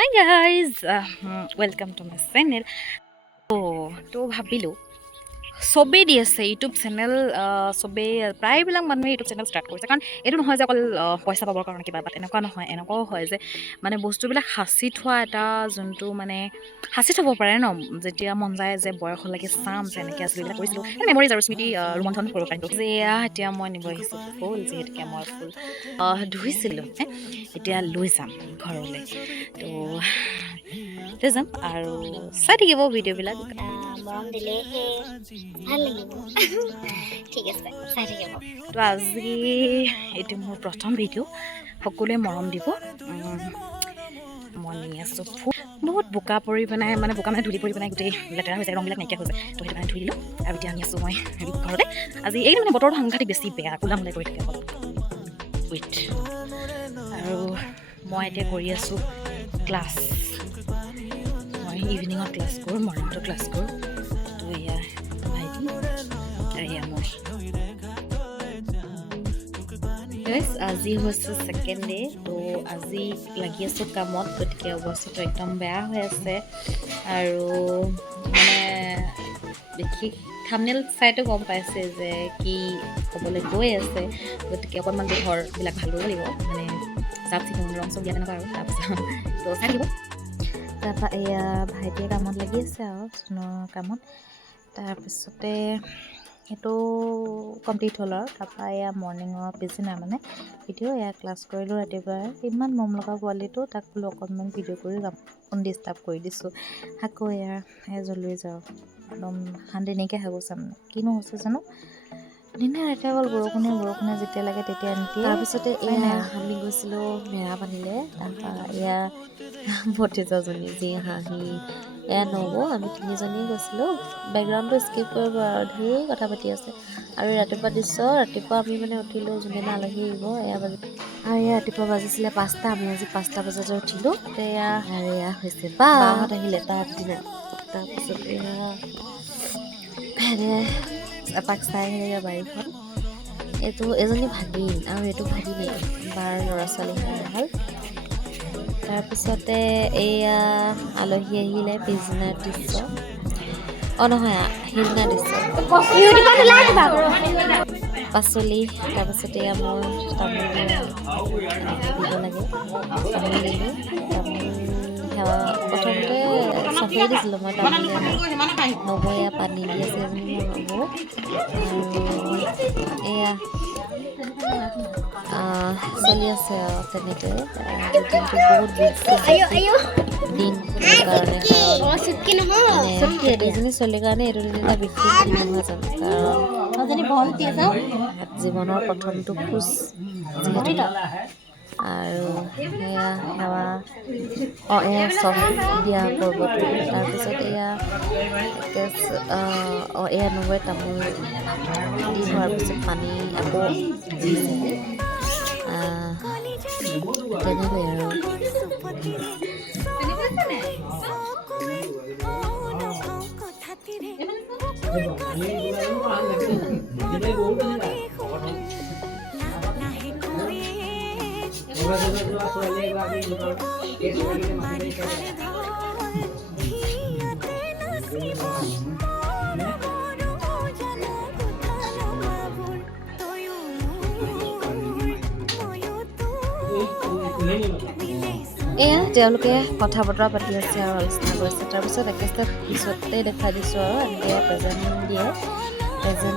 Hi guys, welcome to my channel. তো ভাবিলোঁ চবেই দি আছে ইউটিউব চেনেল চবেই প্ৰায়বিলাক মানুহে ইউটিউব চেনেল ষ্টাৰ্ট কৰিছে কাৰণ এইটো নহয় যে অকল পইচা পাবৰ কাৰণে কিবা বা তেনেকুৱা নহয় এনেকুৱাও হয় যে মানে বস্তুবিলাক সাঁচি থোৱা এটা যোনটো মানে সাঁচি থ'ব পাৰে ন যেতিয়া মন যায় যে বয়সলৈকে চাম যে এনেকৈ আছিলোঁ এইবিলাক কৰিছিলোঁ মেমৰিজ আৰু স্মৃতি ৰোমন্থন কৰিব পাৰিম যে এয়া এতিয়া মই নিব আহিছোঁ ফুল যিহেতুকে মই ফুল ধুইছিলোঁ এতিয়া লৈ যাম ঘৰলৈ তো যাম আৰু চাই থাকিব ভিডিঅ'বিলাক মৰম দিলেহে ভাল লাগিব ঠিক আছে চাই থাকিব তো আজি এইটো মোৰ প্ৰথম ভিডিঅ' সকলোৱে মৰম দিব মই নি আছোঁ ফুল বহুত বোকা পৰি পেলাই মানে বোকা মানে ধূলি পৰি পেলাই গোটেই লেতেৰা হৈ যায় ৰংবিলাক নাইকিয়া হৈ যায় তো সেইটো কাৰণে ধুই দিলোঁ আৰু এতিয়া আনি আছোঁ মই ঘৰতে আজি এই মানে বতৰটো সাংঘাতিক বেছি বেয়া কোলা মোলাই কৰি থাকে অলপ উইথ আৰু মই এতিয়া কৰি আছোঁ ক্লাছ মই ইভিনিঙত ক্লাছ কৰোঁ মৰ্ণিঙতো ক্লাছ কৰোঁ তো এয়া ভাইটি আৰু এয়া মই আজি হৈছে ছেকেণ্ড ডে তো আজি লাগি আছোঁ কামত গতিকে অৱস্থাটো একদম বেয়া হৈ আছে আৰু মানে দেখি থাম্বনেইল চাইতো গম পাইছে যে কি ক'বলৈ গৈ আছে গতিকে অকণমান ঘৰবিলাক ভাল কৰিব লাগিব মানে চাফ চিকুণ ৰং চং দিয়া তেনেকুৱা আৰু তাৰপিছত তো চাই থাকিব তাৰপৰা এয়া ভাইটিয়ে কামত লাগি আছে আৰু চোনৰ কামত তাৰপিছতে সেইটো কমপ্লিট হ'ল আৰু তাৰপৰা এয়া মৰ্ণিঙৰ পিছদিনা মানে ভিডিঅ' এয়া ক্লাছ কৰিলোঁ ৰাতিপুৱাই ইমান মৰম লগা পোৱালিটো তাক বোলো অকণমান ভিডিঅ' কৰি ফোন ডিষ্টাৰ্ব কৰি দিছোঁ আকৌ এয়া জ্বলি যাওঁ একদম শান্তি নাইকিয়া হৈ গৈছে মানে কিনো হৈছে জানো দিনে ৰাতি অকল বৰষুণে যেতিয়া লাগে তেতিয়া নিদিয়ে তাৰপিছতে এয়া আমি গৈছিলোঁ মেৰাপানীলৈ তাৰপৰা এয়া ভতিজাজনী যি হাঁহি এয়া নব আমি তিনিজনী গৈছিলোঁ বেকগ্ৰাউণ্ডটো স্কিপ কৰিব আৰু ঢেৰ কথা পাতি আছে আৰু ৰাতিপুৱা ৰাতিপুৱা আমি মানে উঠিলোঁ যোনদিনা আলহী আহিব এয়া আৰু এয়া ৰাতিপুৱা বাজিছিলে 5টা আমি আজি 5টা বজাতে উঠিলোঁ এয়া হৈছে বাহঁত আহিলে তাৰ দিনা তাৰপিছত এপাক চাই আহিলে বাৰীখন এইটো এজনী ভাগিন আৰু এইটো ভাগিনে বাৰ ল'ৰা ছোৱালী ভাল তাৰপিছতে এয়া আলহী আহিলে পিছদিনাৰ দৃশ্য নহয় সেইদিনা দৃশ্য পাচলি তাৰপিছতে এয়া মোৰ তামোল দিব লাগে তামোল দিলোঁ সেৱা প্ৰথমতে চাফাই দিছিলোঁ মই তামোল নব এয়া পানী দি আছে নব আৰু এয়া চলি আছে আৰু তেনেকৈ দিনটো বহুত দিন কাৰণে এজনী ছোৱালীৰ কাৰণে এইটো দিন এটা বিশেষ দিন নহয় জানো কাৰণ জীৱনৰ প্ৰথমটো খোজ যিহেতু আৰু সেয়া সেৱা এয়া চব দিয়া পৰ্বটো তাৰপিছত এয়া এয়া নবৈ তামোল দি হোৱাৰ পিছত পানী আকৌ দিছেহি তেনেকৈ আৰু এয়া তেওঁলোকে কথা বতৰা পাতি আছে আৰু আলোচনা কৰিছে তাৰপিছত পিছতে দেখাই দিছোঁ আৰু এনেকৈ প্ৰেজেণ্ট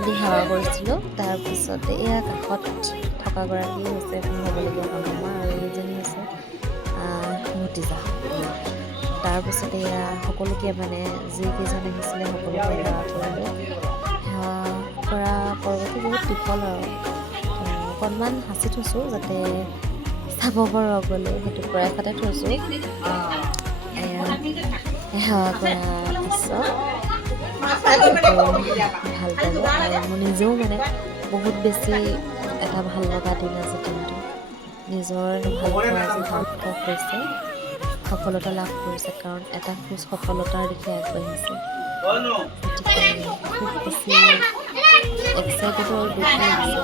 দি সেৱা কৰিছিলোঁ তাৰপিছতে এয়া কাষত থকাগৰাকী হৈছে হ'বলগীয়া মামা আৰু এইজনী হৈছে ভতিজা তাৰপিছতে এয়া সকলোকে মানে যিকেইজন আহিছিলে সকলোকে সেৱা কৰিলোঁ সেৱা কৰা পৰ্বটো বহুত দীঘল আৰু অকণমান সাঁচি থৈছোঁ যাতে চাব পাৰোঁ আগলৈ সেইটো প্ৰয়াসতে থৈছোঁ সেৱা কৰা পিছত ভাল পাব আৰু মোৰ নিজেও মানে বহুত বেছি এটা ভাল লগা দিন আছে দিনটো নিজৰ ভাল পোৱা যি সাৰ্থক হৈছে সফলতা লাভ কৰিছে কাৰণ এটা খোজ সফলতাৰ দিশে আগবাঢ়িছে গতিকে খুব বেছি এক্সাইটেড আৰু দুখ লাগিছে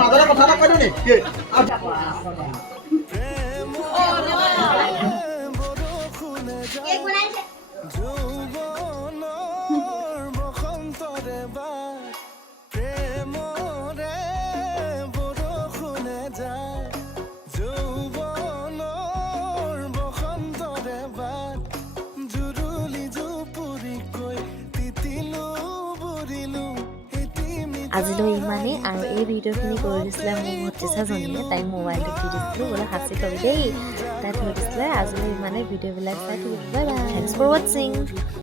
মাজতে কথা এটা কৈ দিওঁ নেকি আজিলৈ ইমানেই আৰু এই ভিডিঅ'খিনি কৰি দিছিলে মোৰ ভতিজাজনীয়ে তাই মোবাইলটো দি দিছিলোঁ বোলে সাঁচি থবি দেই তাই থৈ দিছিলে আজিলৈ ইমানেই ভিডিঅ'বিলাক চাই থাকিব বাই বাই থেংকছ ফৰ ৱাচিং